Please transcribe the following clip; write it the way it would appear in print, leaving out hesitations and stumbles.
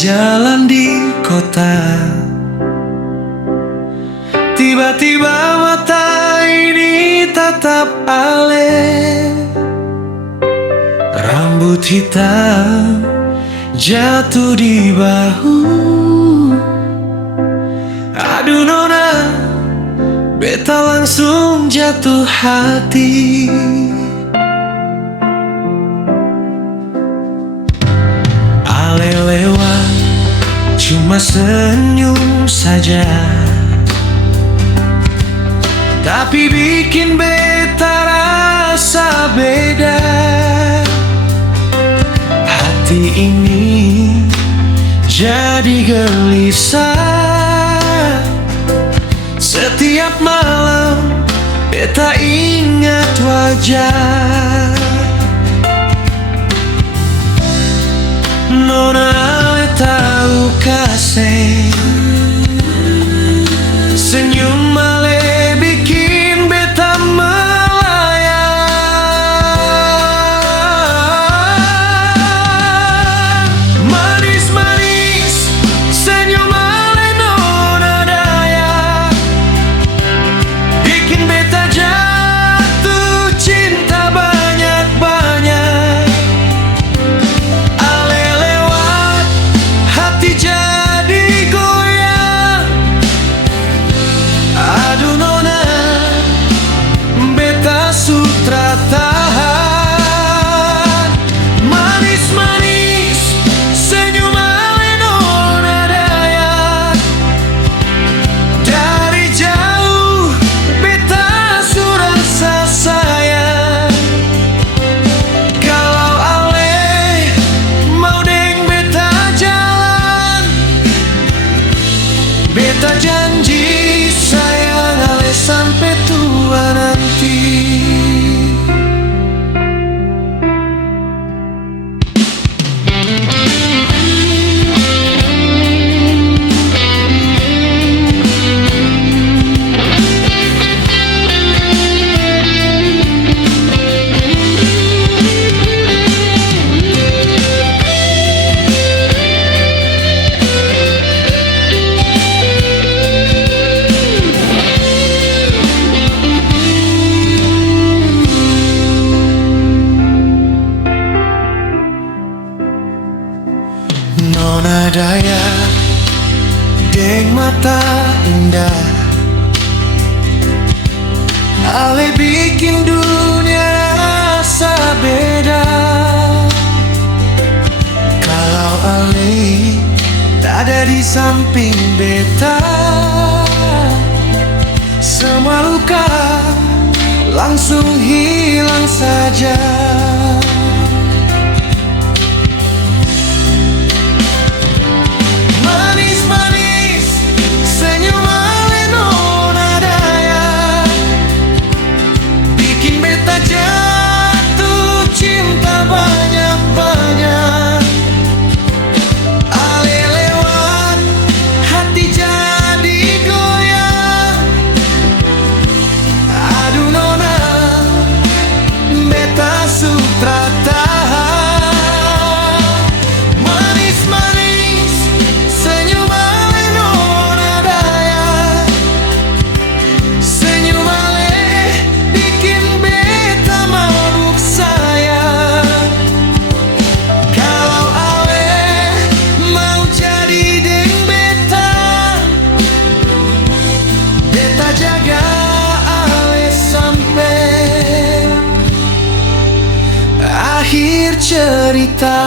Jalan di kota, tiba-tiba mata ini tatap Ale. Rambut hitam jatuh di bahu. Aduh nona, beta langsung jatuh hati. Ale lewat, cuma senyum saja, tapi bikin beta rasa beda. Hati ini jadi gelisah. Setiap malam beta ingat wajah Nona. Ale tahu kasih, senyum Ale bikin beta melayang. Manis-manis senyum Ale nona daya, bikin beta jatuh cinta banyak-banyak. Ale lewat, hati jadi goyang. Aduh nona, beta sutra tahan. Manis-manis senyum Ale nona daya, dari jauh beta su rasa sayang. Kalau Ale mau deng beta jalan, beta janji sayang Ale sampai tua nanti. Nona daya deng mata indah, Ale bikin dunia rasa beda. Kalau Ale tak ada di samping beta, semua luka langsung hilang saja. Manis-manis senyum Ale nona daya, bikin beta jatuh cinta banyak-banyak. Ale lewat, hati jadi goyang. Aduh nona, beta sutra tahan. Manis-manis senyum Ale nona daya, senyum Ale bikin beta mabuk sayang. Kalau Ale mau jadi deng beta, beta jaga Ale sampai akhir cerita.